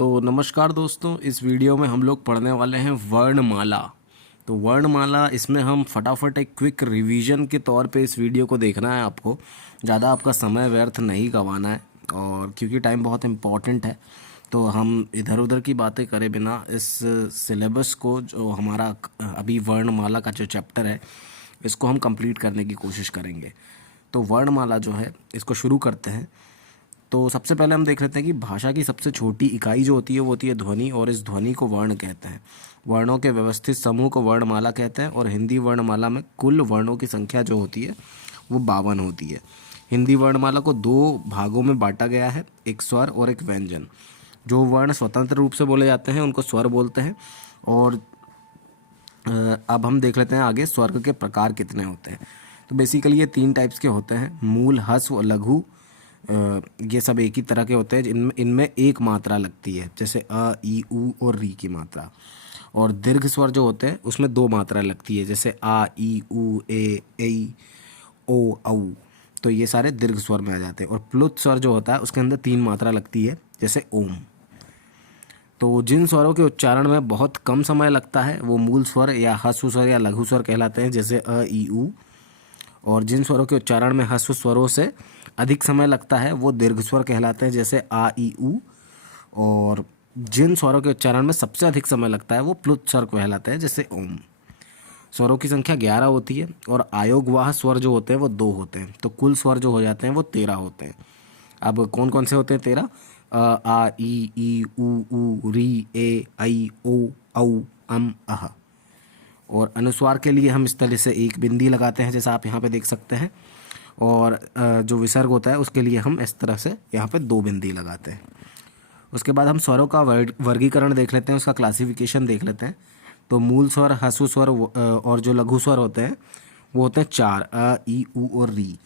तो नमस्कार दोस्तों, इस वीडियो में हम लोग पढ़ने वाले हैं वर्णमाला। तो वर्णमाला, इसमें हम फटाफट एक क्विक रिवीजन के तौर पे इस वीडियो को देखना है आपको। ज़्यादा आपका समय व्यर्थ नहीं गंवाना है, और क्योंकि टाइम बहुत इम्पॉर्टेंट है तो हम इधर उधर की बातें करे बिना इस सिलेबस को, जो हमारा अभी वर्णमाला का जो चैप्टर है, इसको हम कंप्लीट करने की कोशिश करेंगे। तो वर्णमाला जो है, इसको शुरू करते हैं। तो सबसे पहले हम देख लेते हैं कि भाषा की सबसे छोटी इकाई जो होती है वो होती है ध्वनि, और इस ध्वनि को वर्ण कहते हैं। वर्णों के व्यवस्थित समूह को वर्णमाला कहते हैं, और हिंदी वर्णमाला में कुल वर्णों की संख्या जो होती है वो 52 होती है। हिंदी वर्णमाला को 2 भागों में बांटा गया है, एक स्वर और एक व्यंजन। जो वर्ण स्वतंत्र रूप से बोले जाते हैं उनको स्वर बोलते हैं। और अब हम देख लेते हैं आगे स्वर के प्रकार कितने होते हैं। तो बेसिकली ये 3 टाइप्स के होते हैं, मूल, ह्रस्व और लघु। ये सब एक ही तरह के होते हैं, इनमें एक मात्रा लगती है, जैसे अ, ई, उ और री की मात्रा। और दीर्घ स्वर जो होते हैं उसमें 2 मात्रा लगती है, जैसे आ, ई, उ, ए, ऐ, ओ, औ। तो ये सारे दीर्घ स्वर में आ जाते हैं। और प्लुत स्वर जो होता है उसके अंदर 3 मात्रा लगती है, जैसे ओम। तो जिन स्वरों के उच्चारण में बहुत कम समय लगता है वो मूल स्वर या ह्रस्व स्वर या लघु स्वर कहलाते हैं, जैसे अ, ई, उ। और जिन स्वरों के उच्चारण में ह्रस्व स्वरों से अधिक समय लगता है वो दीर्घ स्वर कहलाते हैं, जैसे आ, ई, उ। और जिन स्वरों के उच्चारण में सबसे अधिक समय लगता है वो प्लुत स्वर कहलाते हैं, जैसे ओम। स्वरों की संख्या 11 होती है, और आयोगवाह स्वर जो होते हैं वो 2 होते हैं। तो कुल स्वर जो हो जाते हैं वो 13 होते हैं। अब कौन कौन से होते हैं 13? आ, ई, उ, री, ए, ऐ, ओ, औ, अह। और अनुस्वार के लिए हम इस तरह से एक बिंदी लगाते हैं, जैसा आप यहाँ पे देख सकते हैं। और जो विसर्ग होता है उसके लिए हम इस तरह से यहाँ पे 2 बिंदी लगाते हैं। उसके बाद हम स्वरों का वर्गीकरण देख लेते हैं, उसका क्लासिफिकेशन देख लेते हैं। तो मूल स्वर, ह्रस्व स्वर और जो लघु स्वर होते हैं वो होते हैं 4, अ, ई, उ और री।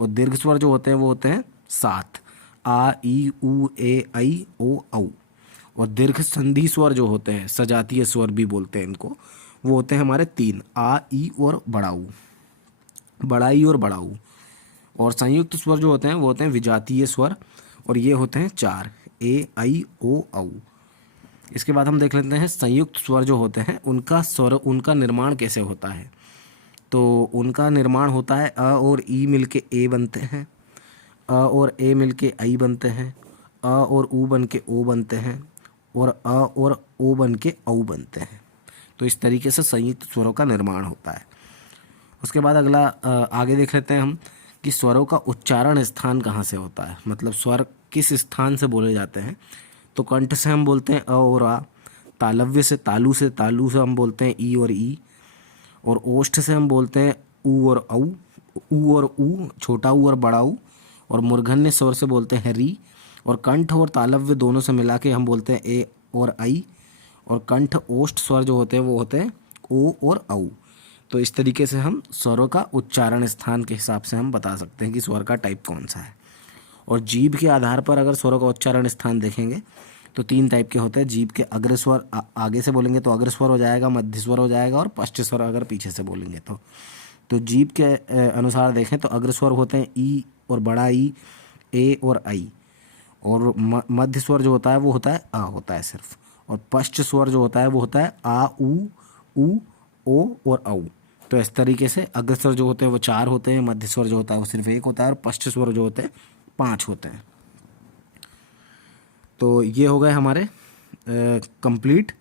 और दीर्घ स्वर जो होते हैं वो होते हैं 7, आ, ई, उ, ए, ऐ, ओ, औ। और दीर्घ संधि स्वर जो होते हैं, सजातीय स्वर भी बोलते हैं इनको, वो होते हैं हमारे 3, आ, ई और बड़ाऊ, बड़ाई और बड़ाऊ। और संयुक्त स्वर जो होते हैं वो होते हैं विजातीय स्वर, और ये होते हैं 4, ए, ऐ, ओ, औ। इसके बाद हम देख लेते हैं संयुक्त स्वर जो होते हैं उनका निर्माण कैसे होता है। तो उनका निर्माण होता है, अ और ई मिलके ए बनते हैं, अ और ए मिलके ऐ बनते हैं, अ और उ बन के ओ बनते हैं, और अ और ओ बन के औ बनते हैं। तो इस तरीके से संयुक्त स्वरों का निर्माण होता है। उसके बाद अगला आगे देख लेते हैं हम कि स्वरों का उच्चारण स्थान कहाँ से होता है, मतलब स्वर किस स्थान से बोले जाते हैं। तो कंठ से हम बोलते हैं अ और आ, तालव्य से, तालू से हम बोलते हैं ई और ई, और ओष्ठ से हम बोलते हैं उ और औ, उ और उ, छोटा उ और बड़ा उ। और मूर्धन्य स्वर से बोलते हैं री। और कंठ और तालव्य दोनों से मिला के हम बोलते हैं ए और ऐ। और कंठ ओष्ठ स्वर जो होते हैं वो होते हैं ओ और औ। तो इस तरीके से हम स्वरों का उच्चारण स्थान के हिसाब से हम बता सकते हैं कि स्वर का टाइप कौन सा है। और जीभ के आधार पर अगर स्वरों का उच्चारण स्थान देखेंगे तो 3 टाइप के होते हैं। जीभ के अग्र स्वर, आगे से बोलेंगे तो अग्र स्वर हो जाएगा, मध्य स्वर हो जाएगा, और पश्च स्वर अगर पीछे से बोलेंगे तो जीभ के अनुसार देखें तो अग्र स्वर होते हैं ई और बड़ा ई, ए और आई। और मध्य स्वर जो होता है वो होता है आ होता है सिर्फ। और पश्च स्वर जो होता है वो होता है आ, उ, ओ और औ। तो इस तरीके से अग्र स्वर जो होते हैं वो 4 होते हैं, मध्य स्वर जो होता है वो सिर्फ 1 होता है, और पश्च स्वर जो होते हैं 5 होते हैं। तो ये हो गए हमारे कंप्लीट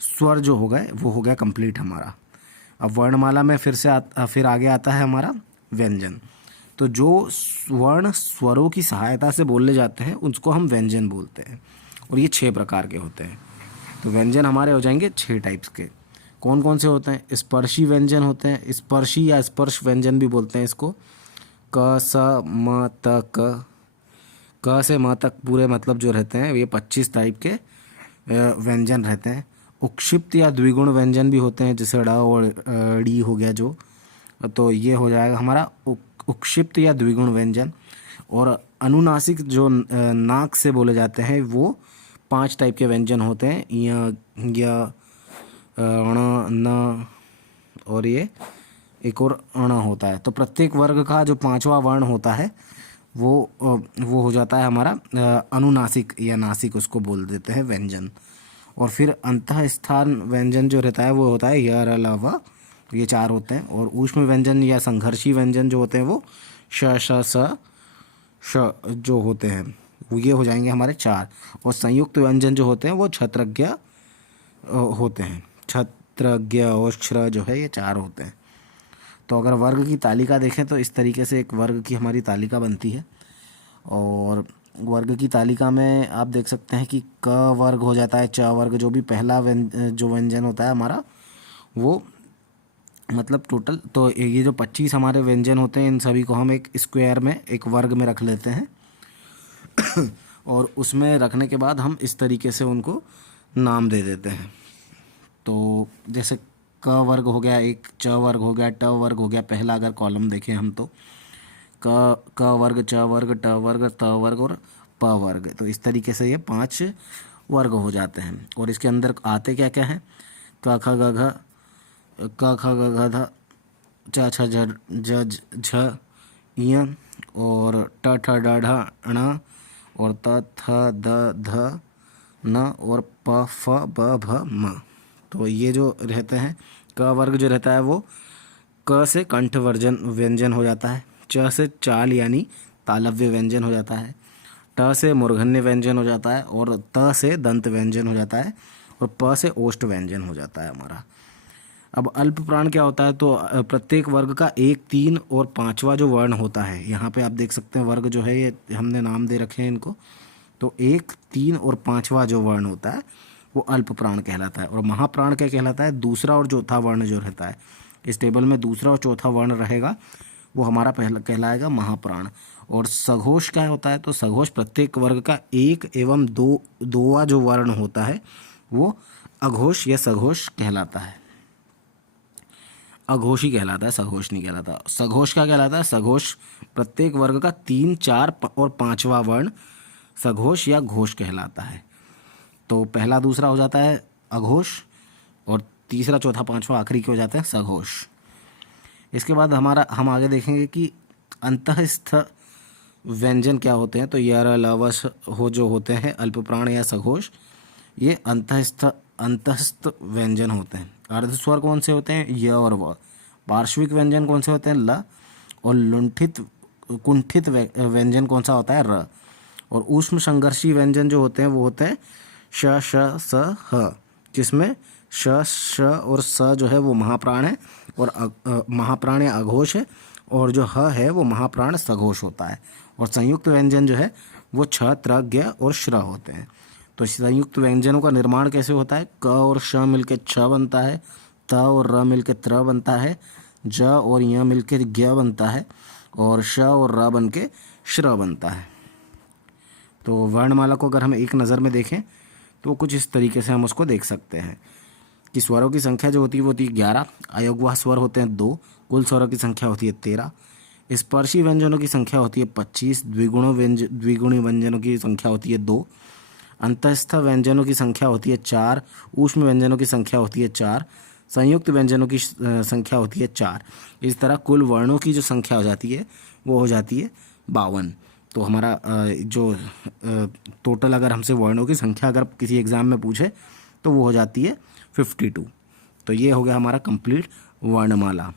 स्वर जो हो गए, वो हो गया कंप्लीट हमारा। अब वर्णमाला में फिर आगे आता है हमारा व्यंजन। तो जो वर्ण स्वरों की सहायता से बोले जाते हैं उसको हम व्यंजन बोलते हैं, और ये 6 प्रकार के होते हैं। तो व्यंजन हमारे हो जाएंगे 6 टाइप्स के। कौन कौन से होते हैं? स्पर्शी व्यंजन होते हैं, स्पर्शी या स्पर्श व्यंजन भी बोलते हैं इसको। क, स, म, त, क से म तक पूरे मतलब जो रहते हैं ये 25 टाइप के व्यंजन रहते हैं। उक्षिप्त या द्विगुण व्यंजन भी होते हैं, जैसे ड़ और डी हो गया जो, तो ये हो जाएगा हमारा उक्षिप्त या द्विगुण व्यंजन। और अनुनासिक जो नाक से बोले जाते हैं वो 5 टाइप के व्यंजन होते हैं, य, ण, न, और ये एक और अण होता है। तो प्रत्येक वर्ग का जो 5वां वर्ण होता है वो हो जाता है हमारा अनुनासिक या नासिक उसको बोल देते हैं व्यंजन। और फिर अंतः स्थान व्यंजन जो रहता है वो होता है य र ल व, ये 4 होते हैं। और ऊष्म व्यंजन या संघर्षी व्यंजन जो होते हैं वो श श स श जो होते हैं वो ये हो जाएंगे हमारे 4। और संयुक्त व्यंजन जो होते हैं वो छत्रज्ञ होते हैं, छत्रज्ञ और श्र जो है ये 4 होते हैं। तो अगर वर्ग की तालिका देखें तो इस तरीके से एक वर्ग की हमारी तालिका बनती है। और वर्ग की तालिका में आप देख सकते हैं कि क वर्ग हो जाता है, च वर्ग जो भी पहला जो व्यंजन होता है हमारा वो, मतलब टोटल तो ये जो 25 हमारे व्यंजन होते हैं इन सभी को हम एक स्क्वायर में एक वर्ग में रख लेते हैं और उसमें रखने के बाद हम इस तरीके से उनको नाम दे देते हैं। तो जैसे क वर्ग हो गया एक, च वर्ग हो गया, ट वर्ग हो गया पहला अगर कॉलम देखें हम तो क वर्ग, च वर्ग, ट वर्ग, त वर्ग और प वर्ग। तो इस तरीके से ये 5 वर्ग हो जाते हैं। और इसके अंदर आते क्या क्या हैं, क ख ग घ, क ख ग घ ध, च छ झ ज झ ञ, और ट ठ ड ढ ण, और त थ द ध न, और प फ ब भ म। तो ये जो रहते हैं, क वर्ग जो रहता है वो क से कंठ व्यंजन हो जाता है, च से चाल यानी तालव्य व्यंजन हो जाता है, ट से मूर्धन्य व्यंजन हो जाता है, और त से दंत व्यंजन हो जाता है, और प से ओष्ठ व्यंजन हो जाता है हमारा। अब अल्प प्राण क्या होता है, तो प्रत्येक वर्ग का 1, 3 और 5वां जो वर्ण होता है, यहाँ पे आप देख सकते हैं वर्ग जो है ये हमने नाम दे रखे हैं इनको। तो 1, 3 और 5वां जो वर्ण होता है वो अल्प प्राण कहलाता है। और महाप्राण क्या कहलाता है, दूसरा और चौथा वर्ण जो रहता है इस टेबल में, दूसरा और चौथा वर्ण रहेगा वो हमारा पहला कहलाएगा महाप्राण। और सघोष क्या होता है, तो सघोष प्रत्येक वर्ग का 1 एवं 2वां जो वर्ण होता है वो अघोष या सघोष कहलाता है। अघोष ही कहलाता है, सघोष नहीं कहलाता। सघोष क्या कहलाता है, सघोष प्रत्येक वर्ग का 3, 4 और 5वां वर्ण सघोष या घोष कहलाता है। तो पहला दूसरा हो जाता है अघोष, और तीसरा चौथा पांचवा आखिरी के हो जाता है सघोष। इसके बाद हम आगे देखेंगे कि अंतःस्थ व्यंजन क्या होते हैं। तो य ल व हो जो होते हैं अल्प प्राण या सघोष, ये अंतःस्थ व्यंजन होते हैं। अर्धस्वर कौन से होते हैं, य और व। पार्श्विक व्यंजन कौन से होते हैं, ल। और कुंठित व्यंजन कौन सा होता है, र। और ऊष्म संघर्षी व्यंजन जो होते हैं वो होते हैं श श स ह, जिसमें श श और स जो है वो महाप्राण है और महाप्राण या अघोष है, और जो ह है वो महाप्राण सघोष होता है। और संयुक्त व्यंजन जो है वो छ, त्र, ज्ञ और श्र होते हैं। तो संयुक्त व्यंजनों का निर्माण कैसे होता है, क और श मिलके छ बनता है, त और र मिलके त्र बनता है, ज और य मिलके ज्ञ बनता है, और श और र बन के श्र बनता है। तो वर्णमाला को अगर हम एक नज़र में देखें तो कुछ इस तरीके से हम उसको देख सकते हैं कि स्वरों की संख्या जो होती है वो होती है 11, अयोगवाह स्वर होते हैं 2, कुल स्वरों की संख्या होती है 13, स्पर्शी व्यंजनों की संख्या होती है 25, द्विगुणी व्यंजनों की संख्या होती है 2, अंतःस्थ व्यंजनों की संख्या होती है 4, ऊष्म व्यंजनों की संख्या होती है 4, संयुक्त व्यंजनों की संख्या होती है 4। इस तरह कुल वर्णों की जो संख्या हो जाती है वो हो जाती है 52। तो हमारा जो टोटल अगर हमसे वर्णों की संख्या अगर किसी एग्ज़ाम में पूछे तो वो हो जाती है 52। तो ये हो गया हमारा कंप्लीट वर्णमाला।